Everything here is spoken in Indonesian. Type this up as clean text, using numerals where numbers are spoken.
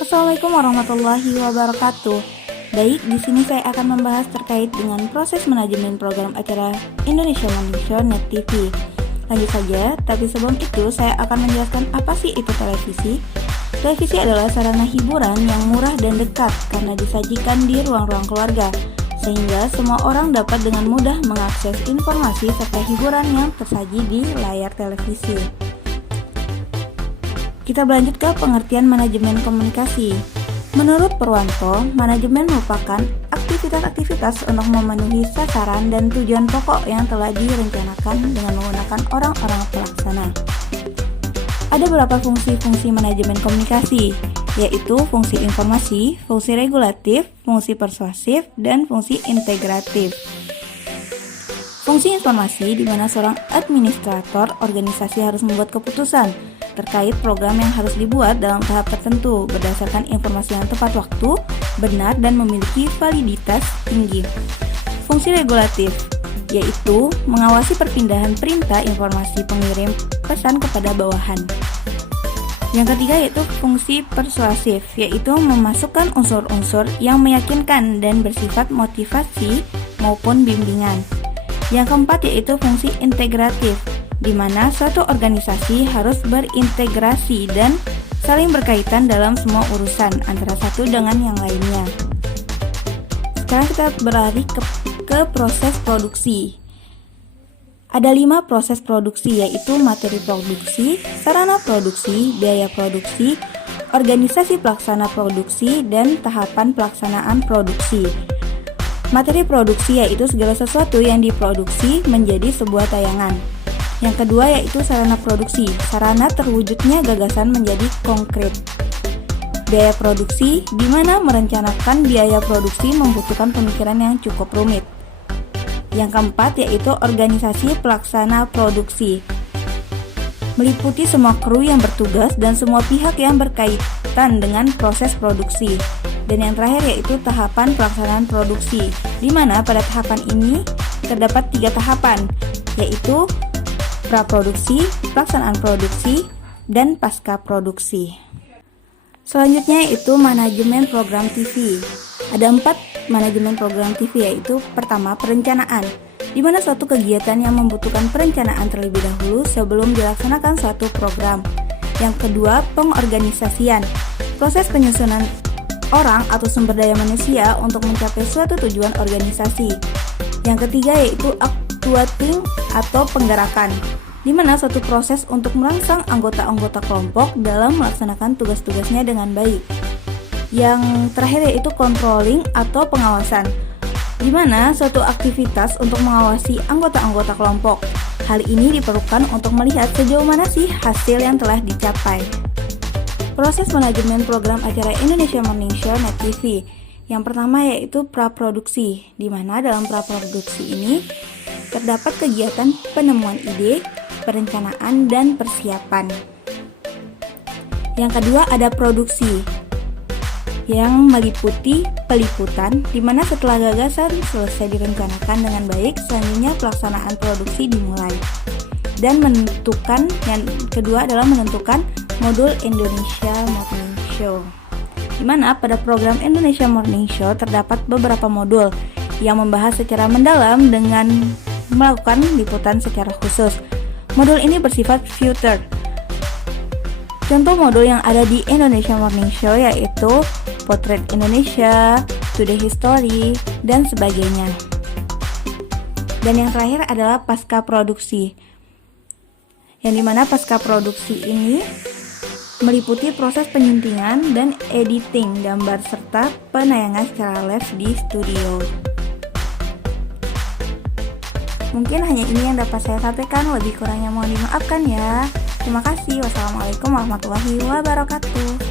Assalamualaikum warahmatullahi wabarakatuh. Baik, di sini saya akan membahas terkait dengan proses manajemen program acara Indonesia Morning Show Net TV. Lanjut saja, tapi sebelum itu saya akan menjelaskan apa sih itu televisi. Televisi adalah sarana hiburan yang murah dan dekat karena disajikan di ruang-ruang keluarga, sehingga semua orang dapat dengan mudah mengakses informasi serta hiburan yang tersaji di layar televisi. Kita berlanjut ke pengertian manajemen komunikasi. Menurut Purwanto, manajemen merupakan aktivitas-aktivitas untuk memenuhi sasaran dan tujuan pokok yang telah direncanakan dengan menggunakan orang-orang pelaksana. Ada beberapa fungsi-fungsi manajemen komunikasi, yaitu fungsi informasi, fungsi regulatif, fungsi persuasif, dan fungsi integratif. Fungsi informasi di mana seorang administrator organisasi harus membuat keputusan terkait program yang harus dibuat dalam tahap tertentu berdasarkan informasi yang tepat waktu, benar, dan memiliki validitas tinggi. Fungsi regulatif yaitu mengawasi perpindahan perintah informasi pengirim pesan kepada bawahan. Yang ketiga yaitu fungsi persuasif, yaitu memasukkan unsur-unsur yang meyakinkan dan bersifat motivasi maupun bimbingan. Yang keempat yaitu fungsi integratif, di mana suatu organisasi harus berintegrasi dan saling berkaitan dalam semua urusan antara satu dengan yang lainnya. Sekarang kita beralih ke proses produksi. Ada 5 proses produksi, yaitu materi produksi, sarana produksi, biaya produksi, organisasi pelaksana produksi, dan tahapan pelaksanaan produksi. Materi produksi yaitu segala sesuatu yang diproduksi menjadi sebuah tayangan. Yang kedua yaitu sarana produksi, sarana terwujudnya gagasan menjadi konkret. Biaya produksi, di mana merencanakan biaya produksi membutuhkan pemikiran yang cukup rumit. Yang keempat yaitu organisasi pelaksana produksi, meliputi semua kru yang bertugas dan semua pihak yang berkaitan dengan proses produksi. Dan yang terakhir yaitu tahapan pelaksanaan produksi, di mana pada tahapan ini terdapat 3 tahapan, yaitu praproduksi, pelaksanaan produksi, dan pasca produksi. Selanjutnya yaitu manajemen program TV. Ada 4 manajemen program TV, yaitu pertama perencanaan, di mana suatu kegiatan yang membutuhkan perencanaan terlebih dahulu sebelum dilaksanakan suatu program. Yang kedua pengorganisasian, proses penyusunan orang atau sumber daya manusia untuk mencapai suatu tujuan organisasi. Yang ketiga yaitu actuating atau penggerakan, di mana suatu proses untuk merangsang anggota-anggota kelompok dalam melaksanakan tugas-tugasnya dengan baik. Yang terakhir yaitu controlling atau pengawasan, di mana suatu aktivitas untuk mengawasi anggota-anggota kelompok. Hal ini diperlukan untuk melihat sejauh mana sih hasil yang telah dicapai. Proses manajemen program acara Indonesia Morning Show Net TV. Yang pertama yaitu praproduksi, di mana dalam praproduksi ini terdapat kegiatan penemuan ide, perencanaan, dan persiapan. Yang kedua ada produksi, yang meliputi peliputan, di mana setelah gagasan selesai direncanakan dengan baik, selanjutnya pelaksanaan produksi dimulai. Dan yang kedua adalah menentukan modul Indonesia Morning Show, di mana pada program Indonesia Morning Show terdapat beberapa modul yang membahas secara mendalam dengan melakukan liputan secara khusus. Modul ini bersifat future. Contoh modul yang ada di Indonesia Morning Show yaitu Potret Indonesia, Today History, dan sebagainya. Dan yang terakhir adalah pasca produksi, yang dimana pasca produksi ini meliputi proses penyuntingan dan editing gambar serta penayangan secara live di studio. Mungkin hanya ini yang dapat saya sampaikan, lebih kurangnya mohon dimaafkan ya. Terima kasih. Wassalamualaikum warahmatullahi wabarakatuh.